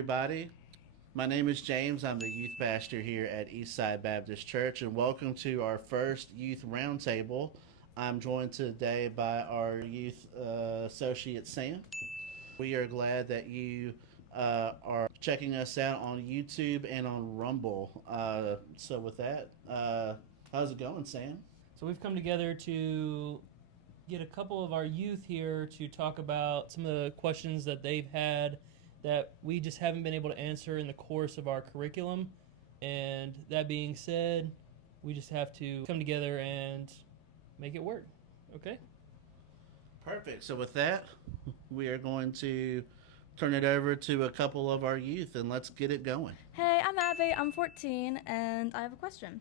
everybody. My name is James. I'm the youth pastor here at Eastside Baptist Church, and welcome to our first youth roundtable. I'm joined today by our youth associate Sam. We are glad that you are checking us out on YouTube and on Rumble. With that, how's it going, Sam? So we've come together to get a couple of our youth here to talk about some of the questions that they've had that we just haven't been able to answer in the course of our curriculum. And that being said, we just have to come together and make it work. Okay? Perfect. So with that, we are going to turn it over to a couple of our youth and let's get it going. Hey, I'm Abby, I'm 14, and I have a question.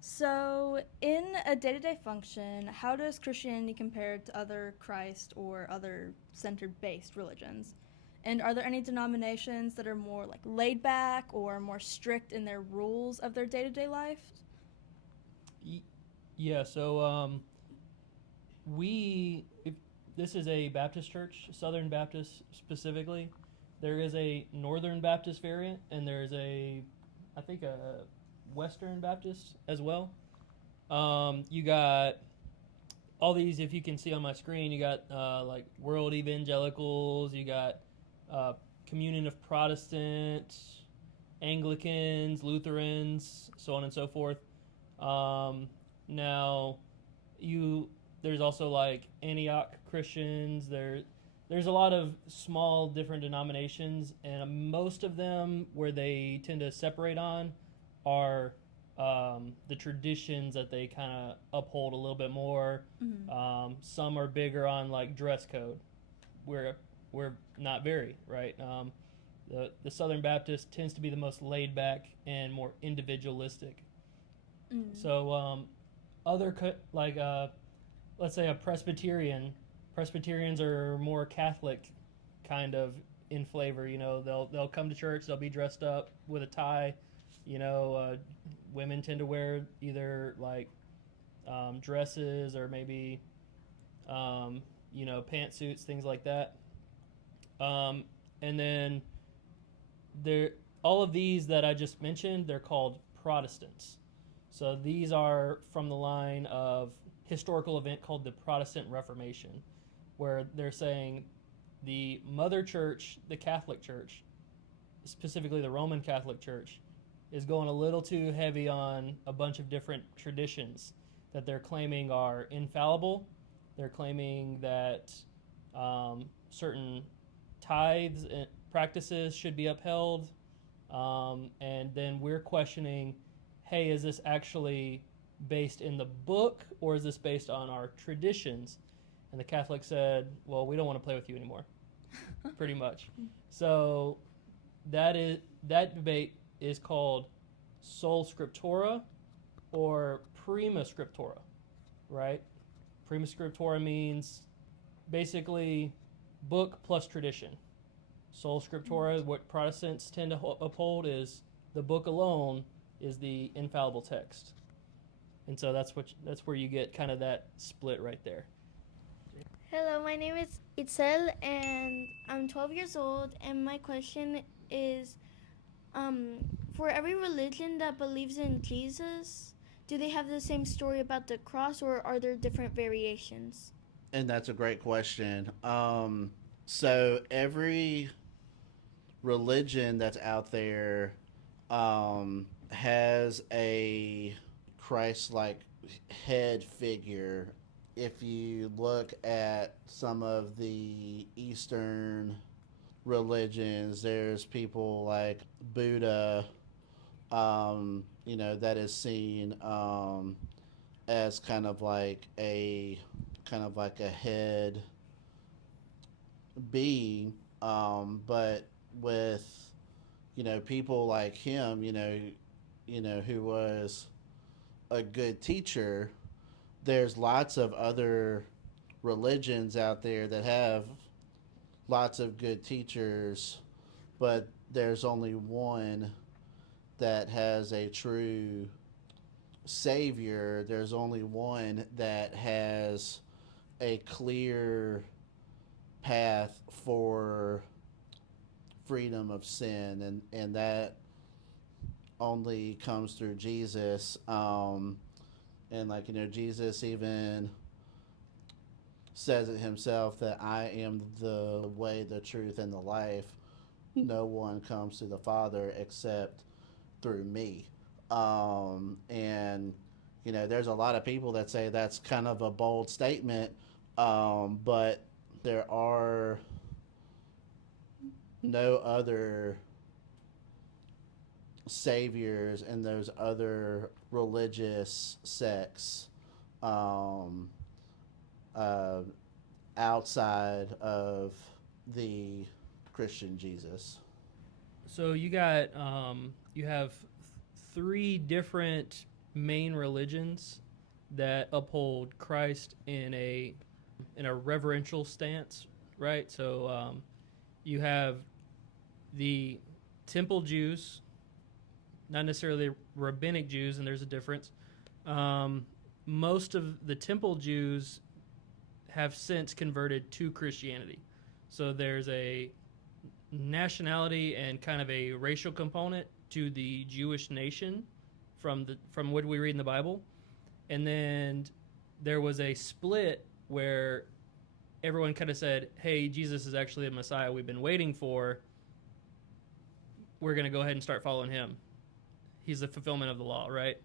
So, in a day to day function, how does Christianity compare to other Christ or other centered based religions? And are there any denominations that are more like laid back or more strict in their rules of their day to day life? Yeah, so if this is a Baptist church, Southern Baptist specifically. There is a Northern Baptist variant, and there's I think a Western Baptist as well. You got all these, if you can see on my screen, you got like World Evangelicals, you got Communion of Protestants, Anglicans, Lutherans, so on and so forth. Now, there's also like Antioch Christians. There's a lot of small different denominations, and most of them where they tend to separate on are the traditions that they kind of uphold a little bit more. Mm-hmm. Some are bigger on like dress code. We're not very, right. The Southern Baptist tends to be the most laid back and more individualistic. Mm-hmm. So let's say a Presbyterian. Presbyterians are more Catholic kind of in flavor. You know, they'll come to church, they'll be dressed up with a tie. You know, women tend to wear either like dresses or maybe pantsuits, things like that. And then all of these that I just mentioned, they're called Protestants. So these are from the line of historical event called the Protestant Reformation, where they're saying the mother church, the Catholic Church, specifically the Roman Catholic Church, is going a little too heavy on a bunch of different traditions that they're claiming are infallible. They're claiming that certain tithes and practices should be upheld. And then we're questioning, hey, is this actually based in the book or is this based on our traditions? And the Catholic said, well, we don't want to play with you anymore, pretty much. So that debate is called Sola Scriptura or Prima Scriptura, right? Prima Scriptura means basically book plus tradition. Sola Scriptura, what Protestants tend to uphold, is the book alone is the infallible text. And so that's where you get kind of that split right there. Hello, my name is Itzel, and I'm 12 years old, and my question is, for every religion that believes in Jesus, do they have the same story about the cross, or are there different variations? And that's a great question. So every religion that's out there has a Christ-like head figure. If you look at some of the Eastern religions, there's people like Buddha, that is seen as kind of like a head being, but with people like him, who was a good teacher. There's lots of other religions out there that have lots of good teachers, but there's only one that has a true savior. There's only one that has a clear path for freedom of sin, and that only comes through Jesus. And like, Jesus even says it himself that I am the way, the truth, and the life. No one comes to the Father except through me. And there's a lot of people that say that's kind of a bold statement, but there are no other saviors in those other religious sects, outside of the Christian Jesus. So you have three different main religions that uphold Christ in a reverential stance, right? So you have the temple Jews, not necessarily rabbinic Jews, and there's a difference. Most of the temple Jews have since converted to Christianity. So there's a nationality and kind of a racial component to the Jewish nation from what we read in the Bible. And then there was a split where everyone kind of said, hey, Jesus is actually the Messiah we've been waiting for. We're going to go ahead and start following him. He's the fulfillment of the law, right?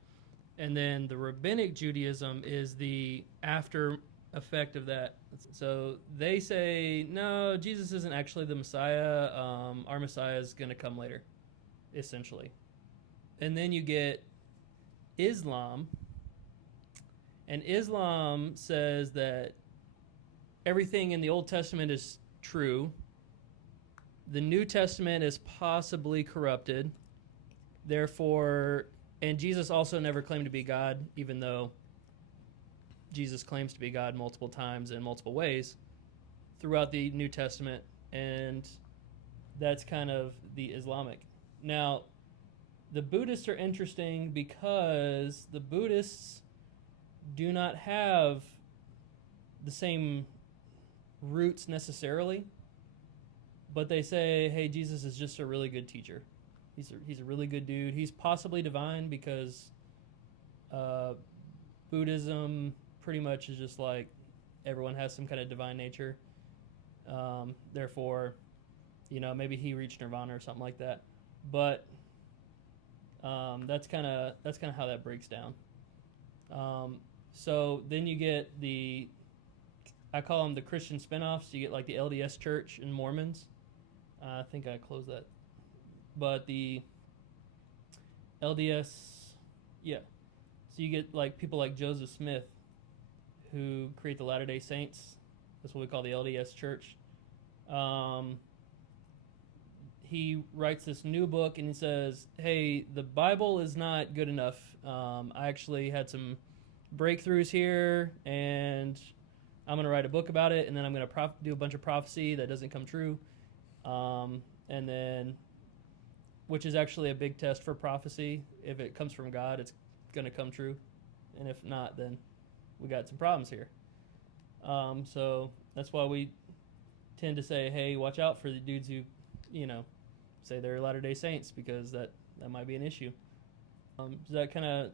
And then the rabbinic Judaism is the after effect of that. So they say, no, Jesus isn't actually the Messiah. Our Messiah is going to come later, essentially. And then you get Islam. And Islam says that everything in the Old Testament is true. The New Testament is possibly corrupted. Therefore, and Jesus also never claimed to be God, even though Jesus claims to be God multiple times in multiple ways throughout the New Testament, and that's kind of the Islamic. Now, the Buddhists are interesting because the Buddhists do not have the same roots necessarily, but they say, hey, Jesus is just a really good teacher. He's a really good dude. He's possibly divine because Buddhism pretty much is just like everyone has some kind of divine nature. Therefore, maybe he reached nirvana or something like that. But that's kind of how that breaks down. So then you get I call them the Christian spinoffs. You get like the LDS Church and Mormons. I think I closed that. But the LDS, yeah. So you get like people like Joseph Smith, who create the Latter-day Saints. That's what we call the LDS Church. He writes this new book and he says, hey, the Bible is not good enough. I actually had some breakthroughs here, and I'm going to write a book about it, and then I'm going to do a bunch of prophecy that doesn't come true. And then, which is actually a big test for prophecy. If it comes from God, it's going to come true. And if not, then we got some problems here. So that's why we tend to say, hey, watch out for the dudes who, say they're Latter-day Saints, because that might be an issue. Does that kind of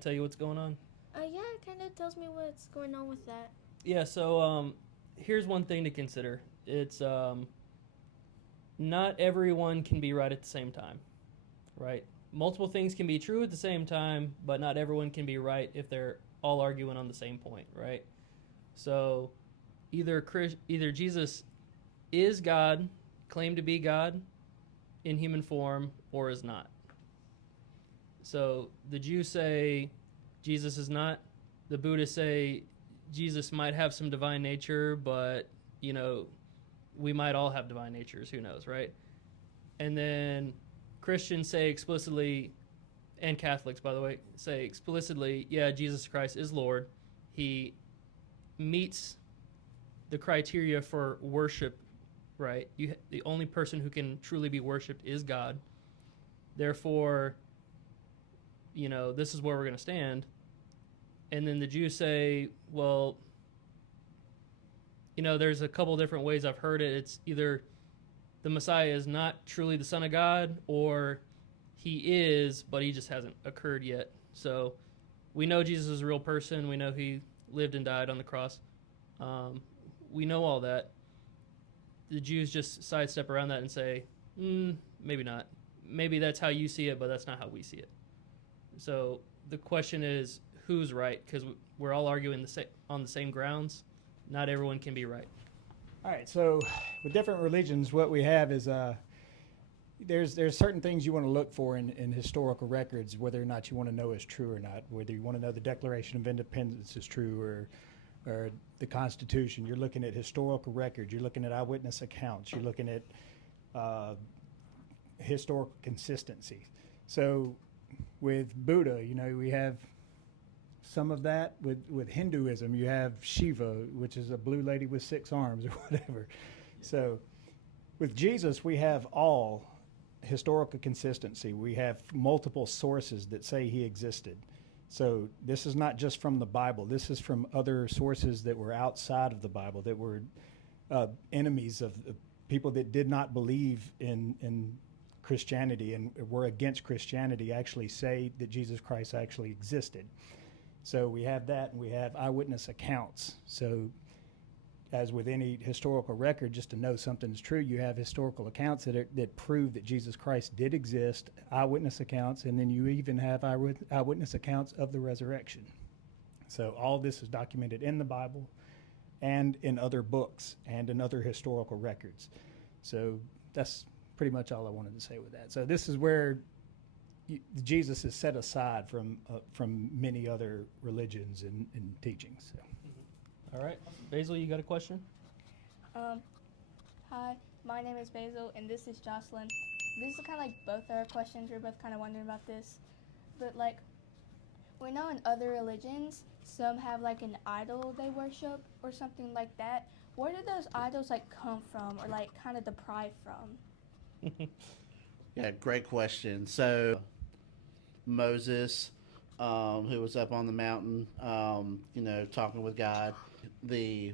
tell you what's going on? Yeah, it kind of tells me what's going on with that. Yeah, so here's one thing to consider. It's not everyone can be right at the same time, right? Multiple things can be true at the same time, but not everyone can be right if they're all arguing on the same point, right? So either Jesus is God, claimed to be God in human form, or is not. So the Jews say Jesus is not. The Buddhists say Jesus might have some divine nature, but, we might all have divine natures. Who knows, right? And then Christians say explicitly, and Catholics, by the way, say explicitly, yeah, Jesus Christ is Lord. He meets the criteria for worship, right? The only person who can truly be worshipped is God. Therefore, this is where we're going to stand. And then the Jews say, well, there's a couple different ways I've heard it. It's either the Messiah is not truly the Son of God, or he is, but he just hasn't occurred yet. So we know Jesus is a real person. We know he lived and died on the cross. We know all that. The Jews just sidestep around that and say, maybe not. Maybe that's how you see it, but that's not how we see it. So the question is, who's right? Because we're all arguing on the same grounds. Not everyone can be right. All right, so with different religions, what we have is there's certain things you want to look for in historical records, whether or not you want to know is true or not. Whether you want to know the Declaration of Independence is true or the Constitution. You're looking at historical records. You're looking at eyewitness accounts. You're looking at historical consistency. So with Buddha, we have some of that. With Hinduism, you have Shiva, which is a blue lady with 6 arms or whatever. So with Jesus, we have all historical consistency. We have multiple sources that say he existed. So this is not just from the Bible. This is from other sources that were outside of the Bible, that were enemies of people that did not believe in Christianity and were against Christianity, actually say that Jesus Christ actually existed. So we have that, and we have eyewitness accounts. So as with any historical record, just to know something is true, you have historical accounts that prove that Jesus Christ did exist, eyewitness accounts, and then you even have eyewitness accounts of the resurrection. So all this is documented in the Bible and in other books and in other historical records. So that's pretty much all I wanted to say with that. So this is where Jesus is set aside from many other religions and teachings. So. All right. Basil, you got a question? Hi, my name is Basil, and this is Jocelyn. This is kind of like both our questions. We're both kind of wondering about this. But, like, we know in other religions, some have, like, an idol they worship or something like that. Where do those idols, like, come from or, like, kind of derive from? Yeah, great question. So Moses, who was up on the mountain, talking with God, the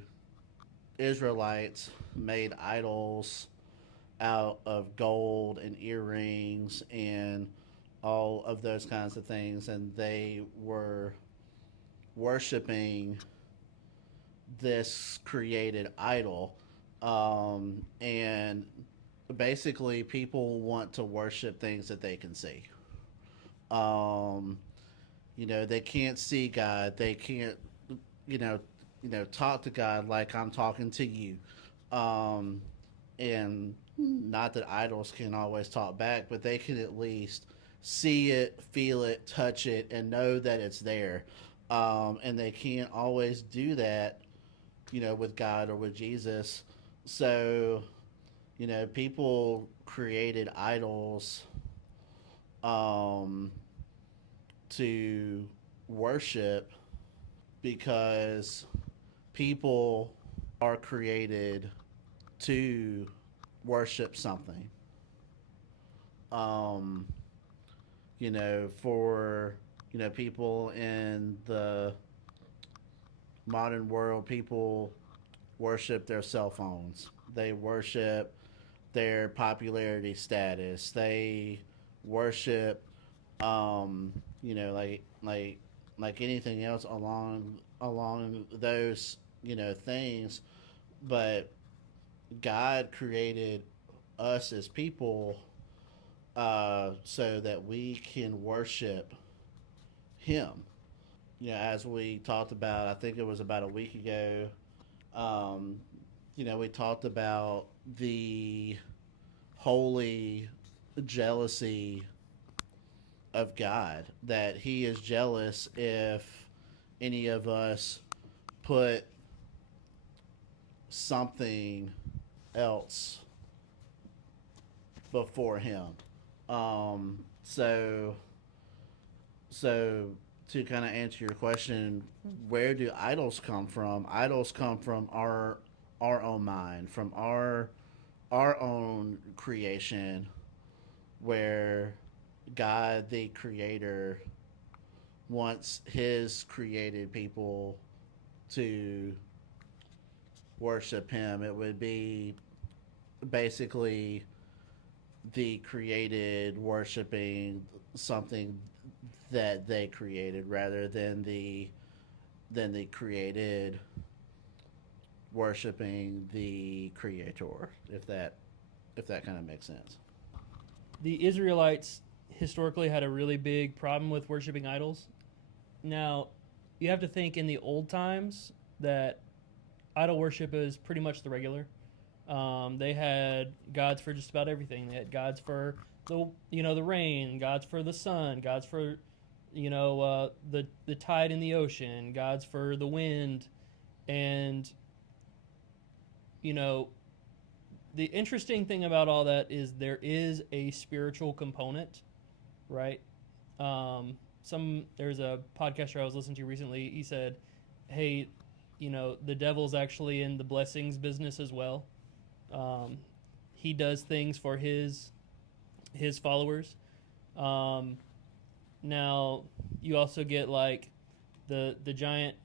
Israelites made idols out of gold and earrings and all of those kinds of things, and they were worshiping this created idol. And basically, people want to worship things that they can see. They can't see God. They can't, talk to God like I'm talking to you. And not that idols can always talk back, but they can at least see it, feel it, touch it, and know that it's there. And they can't always do that, with God or with Jesus. So, people created idols to worship because people are created to worship something. For people in the modern world, people worship their cell phones. They worship their popularity status. They worship, like anything else along those things. But God created us as people so that we can worship Him. As we talked about, I think it was about a week ago. We talked about the holy jealousy of God, that He is jealous if any of us put something else before Him. So to kind of answer your question, where do idols come from? Idols come from our own mind, from our own creation, where God, the Creator, wants His created people to worship Him. It would be basically the created worshiping something that they created rather than the created worshiping the creator, if that kind of makes sense. The Israelites historically had a really big problem with worshiping idols. Now, you have to think in the old times that idol worship is pretty much the regular. They had gods for just about everything. They had gods for the rain, gods for the sun, gods for the tide in the ocean, gods for the wind, and the interesting thing about all that is there is a spiritual component, right? There's a podcaster I was listening to recently. He said, "Hey, the devil's actually in the blessings business as well. He does things for his followers. Now you also get like the giant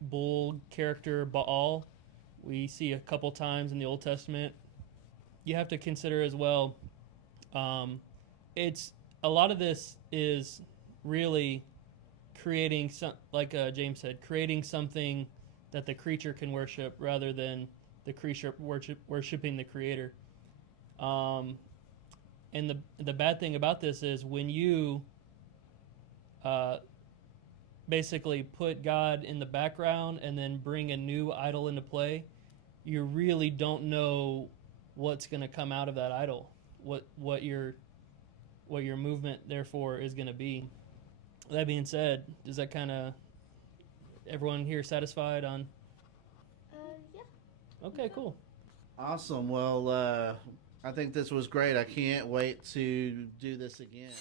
bull character Baal. We see a couple times in the Old Testament. You have to consider as well. It's a lot of this is really creating like James said, creating something that the creature can worship rather than the creature worshiping the creator. And the bad thing about this is when you basically put God in the background and then bring a new idol into play, you really don't know what's going to come out of that idol, what your movement therefore is going to be. That being said, does that kind of everyone here satisfied on? Yeah. Okay, cool. Awesome. Well, I think this was great. I can't wait to do this again.